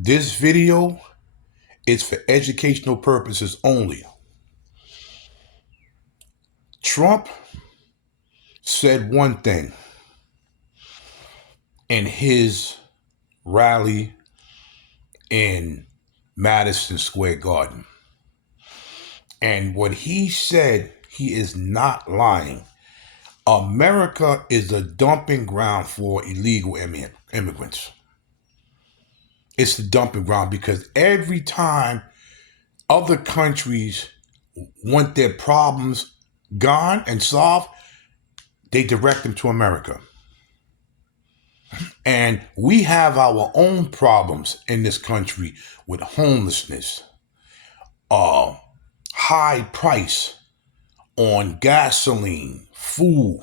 This video is for educational purposes only. Trump said one thing in his rally in Madison Square Garden. And what he said, he is not lying. America is a dumping ground for illegal immigrants. It's the dumping ground because every time other countries want their problems gone and solved, they direct them to America. And we have our own problems in this country with homelessness, high price on gasoline, food,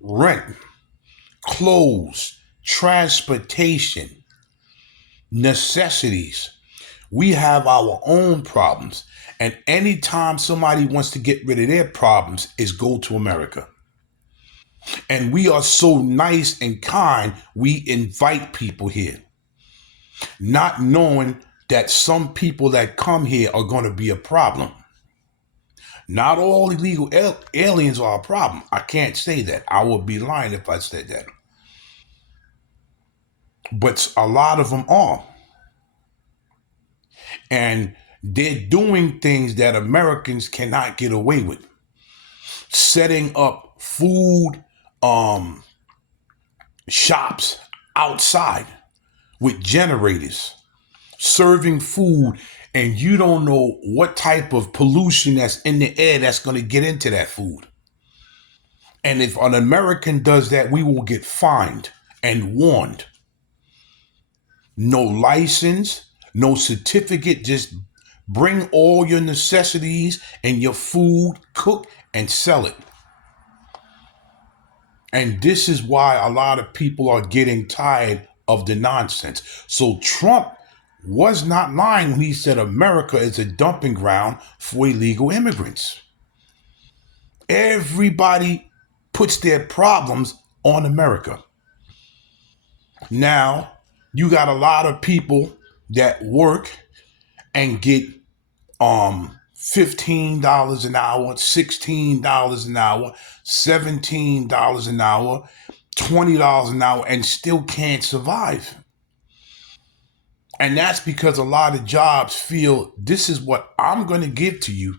rent, clothes, transportation, necessities. We have our own problems. And anytime somebody wants to get rid of their problems, is go to America. And we are so nice and kind, we invite people here, not knowing that some people that come here are going to be a problem. Not all illegal aliens are a problem. I can't say that. I would be lying if I said that. But a lot of them are. And they're doing things that Americans cannot get away with. Setting up food shops outside with generators, serving food, and you don't know what type of pollution that's in the air that's going to get into that food. And if an American does that, we will get fined and warned. No license, no certificate, just bring all your necessities and your food, cook and sell it. And this is why a lot of people are getting tired of the nonsense. So Trump was not lying when he said America is a dumping ground for illegal immigrants. Everybody puts their problems on America. Now, you got a lot of people that work and get $15 an hour, $16 an hour, $17 an hour, $20 an hour, and still can't survive. And that's because a lot of jobs feel this is what I'm going to give to you.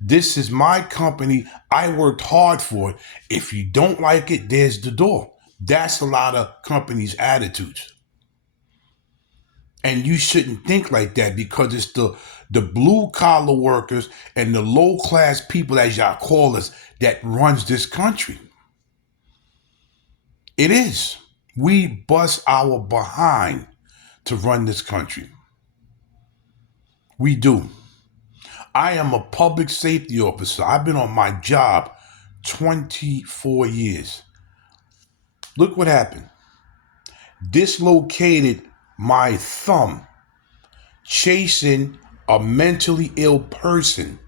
This is my company. I worked hard for it. If you don't like it, there's the door. That's a lot of companies' attitudes. And you shouldn't think like that because it's the blue collar workers and the low class people, as y'all call us, that runs this country. It is. We bust our behind to run this country. We do. I am a public safety officer. I've been on my job 24 years. Look what happened. Dislocated my thumb chasing a mentally ill person.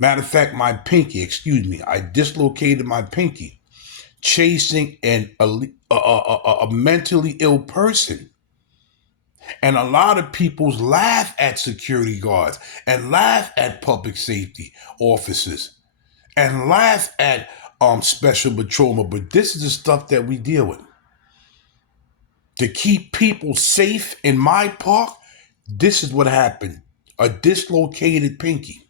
Matter of fact, my pinky, excuse me. I dislocated my pinky chasing a mentally ill person. And a lot of people laugh at security guards and laugh at public safety officers and laugh at special patrolmen. But this is the stuff that we deal with. To keep people safe in my park, this is what happened. A dislocated pinky.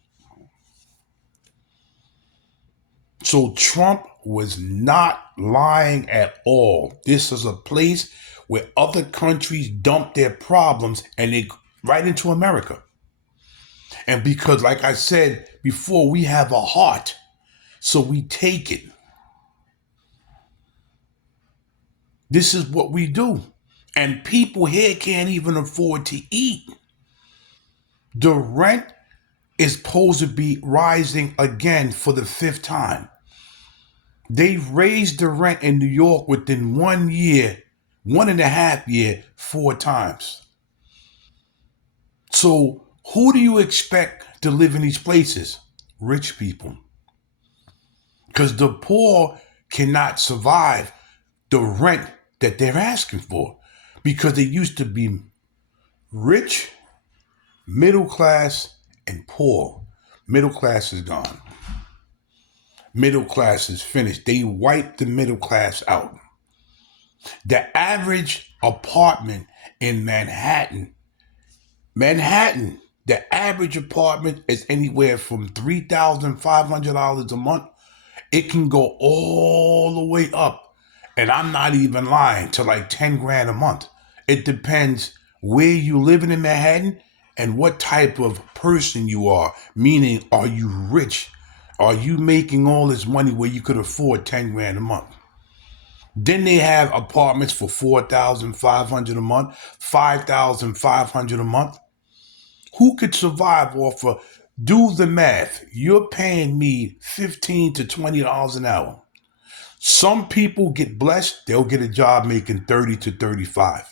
So Trump was not lying at all. This is a place where other countries dump their problems and they right into America. And because, like I said before, we have a heart, so we take it. This is what we do. And people here can't even afford to eat. The rent is supposed to be rising again for the 5th time. They raised the rent in New York within 1 year, 1.5 years, 4 times. So who do you expect to live in these places? Rich people. Because the poor cannot survive the rent that they're asking for. because it used to be rich, middle class, and poor. Middle class is gone. Middle class is finished. They wiped the middle class out. The average apartment in Manhattan, the average apartment is anywhere from $3,500 a month. It can go all the way up, and I'm not even lying, to like 10 grand a month. It depends where you living in Manhattan and what type of person you are. Meaning, are you rich? Are you making all this money where you could afford 10 grand a month? Then they have apartments for 4,500 a month, 5,500 a month. Who could survive off of, do the math? You're paying me $15 to $20 an hour. Some people get blessed, they'll get a job making 30 to 35.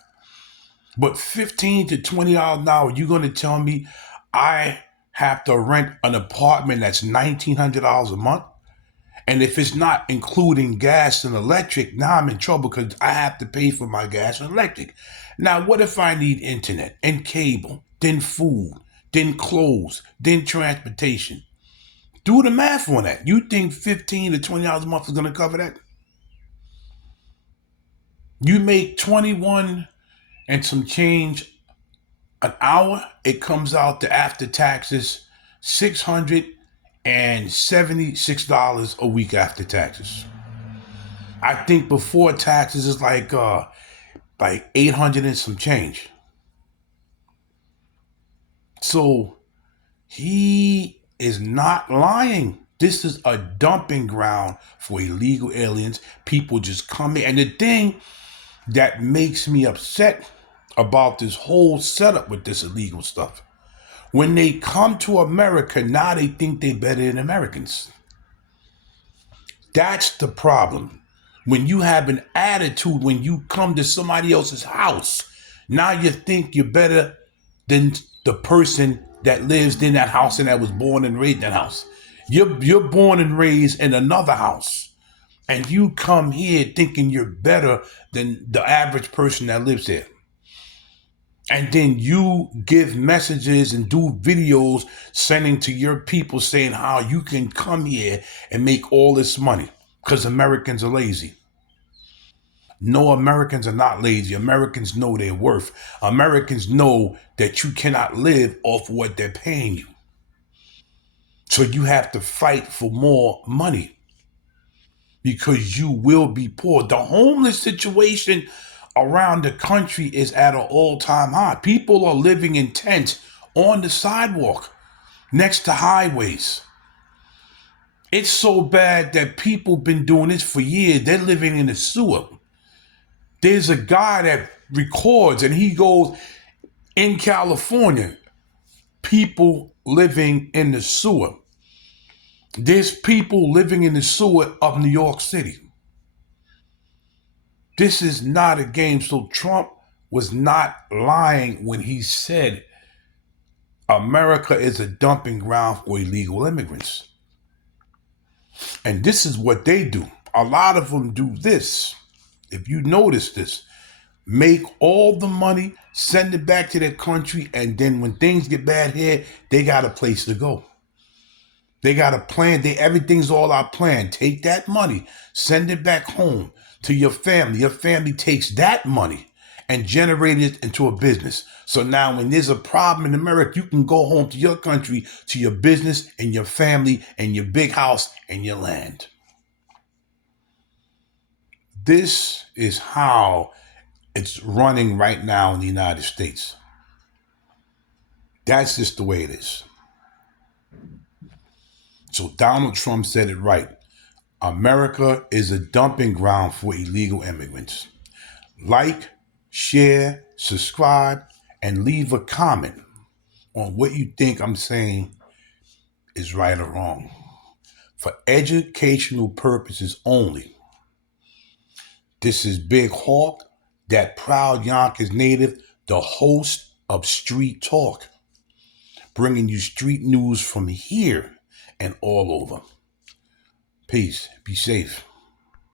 But $15 to $20 an hour, you're going to tell me I have to rent an apartment that's $1,900 a month? And if it's not including gas and electric, now I'm in trouble because I have to pay for my gas and electric. Now, what if I need internet and cable, then food, then clothes, then transportation? Do the math on that. You think $15 to $20 a month is going to cover that? You make 21 and some change an hour, it comes out to after taxes $676 a week after taxes. I think before taxes is like 800 and some change. So he is not lying. This is a dumping ground for illegal aliens. People just come in. And the thing that makes me upset about this whole setup with this illegal stuff, when they come to America, now they think they're better than Americans. That's the problem. When you have an attitude, when you come to somebody else's house, now you think you're better than the person that lives in that house and that was born and raised in that house. You're born and raised in another house, and you come here thinking you're better than the average person that lives there. And then you give messages and do videos sending to your people saying how you can come here and make all this money because Americans are lazy. No, Americans are not lazy. Americans know their worth. Americans know that you cannot live off what they're paying you. So you have to fight for more money because you will be poor. The homeless situation around the country is at an all-time high. People are living in tents on the sidewalk next to highways. It's so bad that people been doing this for years. They're living in the sewer. There's a guy that records and he goes, in California, people living in the sewer. There's people living in the sewer of New York City. This is not a game. So Trump was not lying when he said America is a dumping ground for illegal immigrants. And this is what they do. A lot of them do this. If you notice this, make all the money, send it back to their country, and then when things get bad here, they got a place to go. They got a plan. Everything's all out plan. Take that money, send it back home to your family. Your family takes that money and generate it into a business. So now when there's a problem in America, you can go home to your country, to your business and your family and your big house and your land. This is how it's running right now in the United States. That's just the way it is. So Donald Trump said it right. America is a dumping ground for illegal immigrants. Like, share, subscribe, and leave a comment on what you think I'm saying is right or wrong. For educational purposes only. This is Big Hawk, that proud Yonkers native, the host of Street Talk, bringing you street news from here and all over. Peace. Be safe.